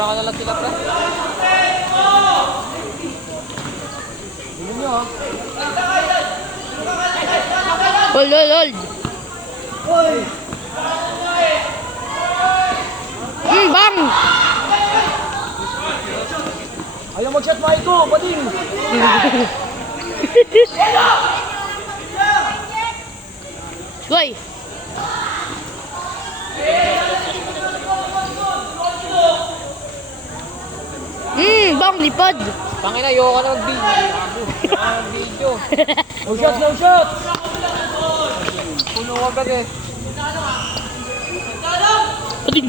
Tira ka na lang sila, pre. Tignan nyo, ha? Hold, hold, hold. Bang! Ayaw mag-shot, Maiko! Bading! Goy! Bang, lipad! Tangina, ayoko ka na mag-video. No shots, no shots! Puno agad eh. Padin!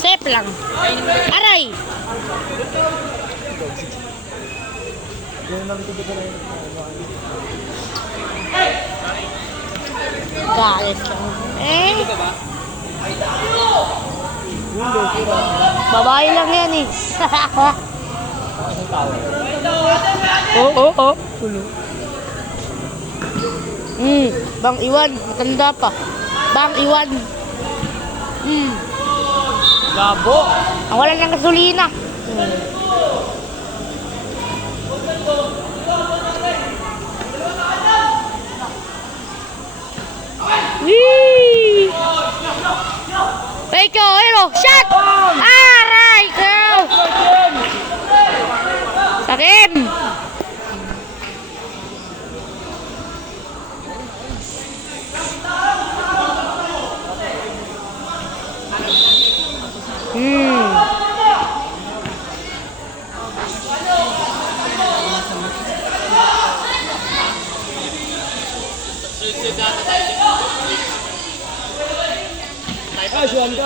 Sep lang. Aray! Galis lang. Babae lang yan eh. Oo. Bang Iwan, matanda pa. Bang Iwan. Gabo! Ang wala ng gasolina. Wee! Ikaw, hero, shot! Aray, ikaw! Sakim!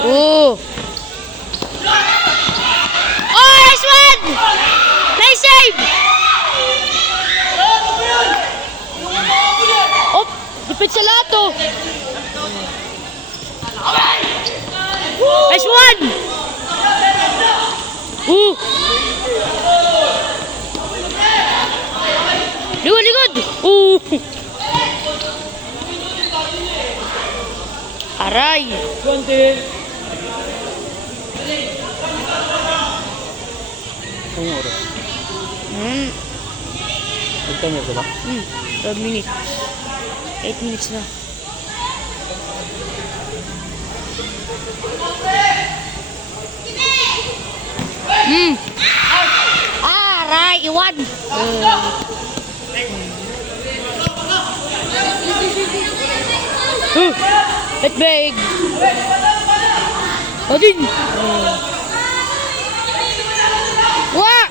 Oh! Oh, nice one! Nice save! Oh, dipit sa lato. Nice one! Likod, likod! Aray! 20! Ang oras? 10 years ba? 12 minutes. 8 minutes na. Aray! Iwan! Let big! Odin! Wah!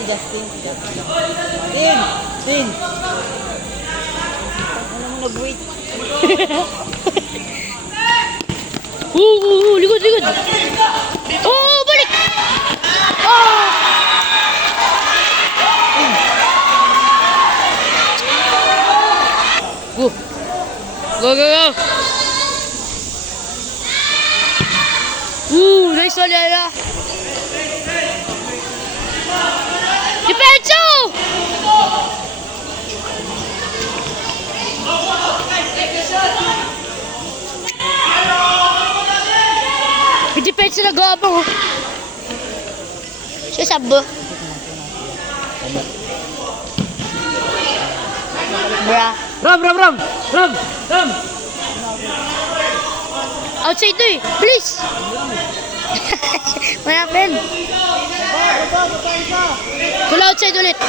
Si Justin. Tin! Alam mo nag-wait. Likod, likod! Oh, balik! Oh! Go, go, go! Nice one, Yaya! Depenso! May depensa na gabang. Siya sabo. Bra. Ram! Outside to eh. Please. Manapin. Tula outside ulit.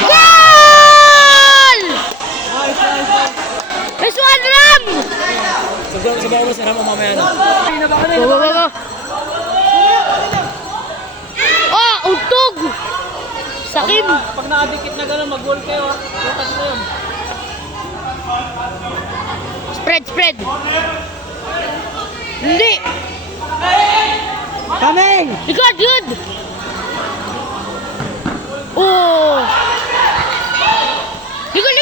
Goal! Nice one, Ram! Sabaw mo sa Ram mamaya na. Go. Oh, untog! Sakim! Pag nakadikit na gano'n, mag-goal kayo. Bukas na yun. Spread. Hindi! Coming! Good! Oh! Likod!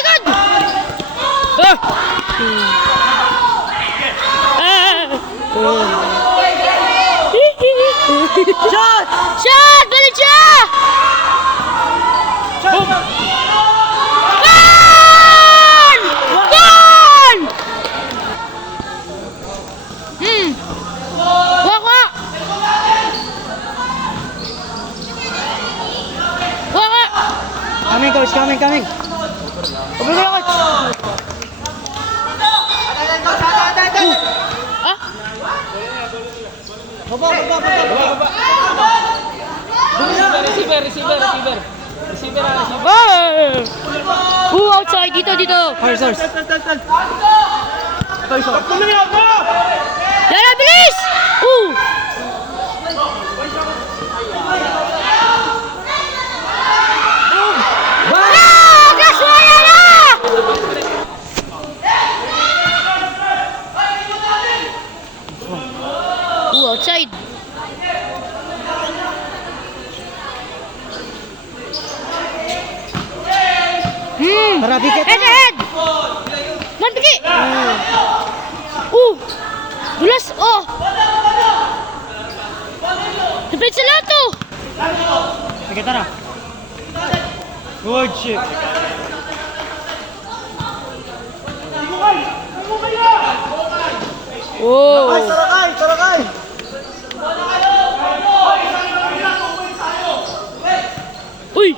Shot! Shot! Valencia! Shot! Goal! Goal! Kuha! Kuha! Coming, coach. Coming. Over ko, coach. Ah? Baba. Receiver. Outside. Dito. Source. Yara, bilis! Kaswaya na! Outside. Tara, biket. Head! Man, pigi! Dulas! Lapit sa lato! Sige, tara. Good shit. Tarakay! Uy!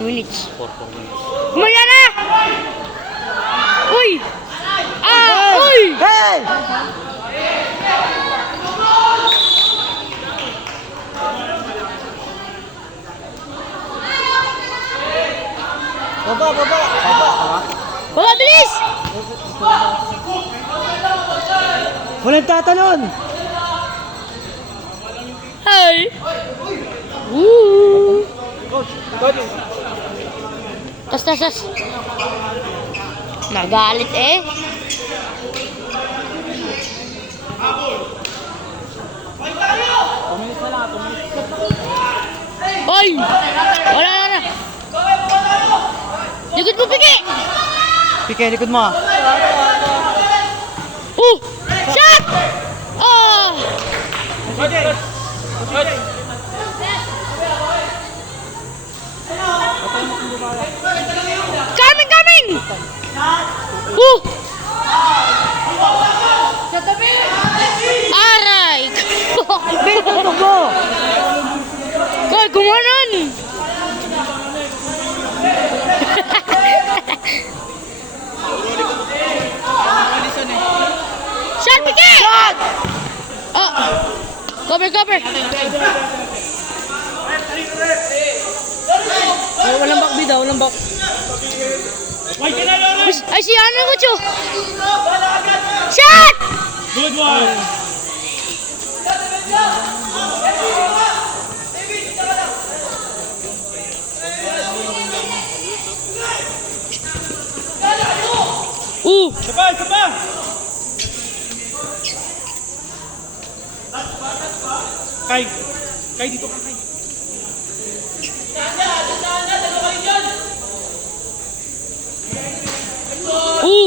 2 minutes. Kumaya na! Uy! Uy! Hey! Baba. Baba, bilis! Walang tatalon. Hey! Woo! Tas. Nagalit eh. Hoy! Wala na. Likod mo, Piki! Pike, likod mo. Shot! Coming! Aray! Tutok mo. Kay, gumanon! Shot, Piki! Shot! Cover! Walang back bida, walang back. Ay, si ano ko, Chu? Shot! Good one! Sabay! Kay dito ka, Kay.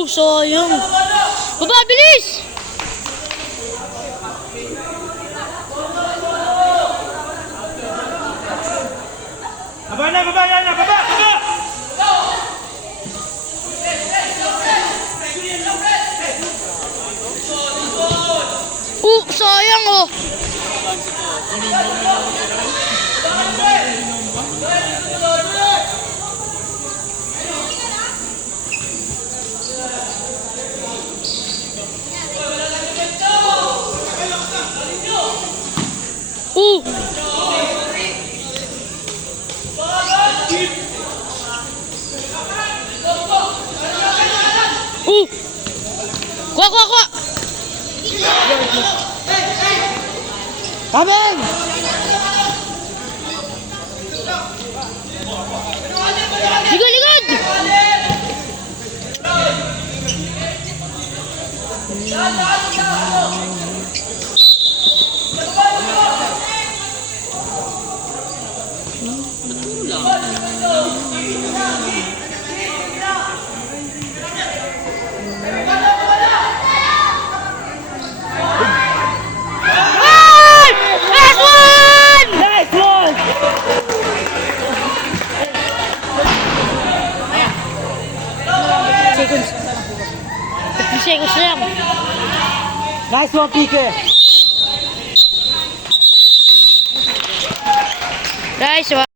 Sayang. Baba, bilis! Baba! Sayang oh. Kuha. Coming! Ligod! Push lang. Nice one, PK. Nice one.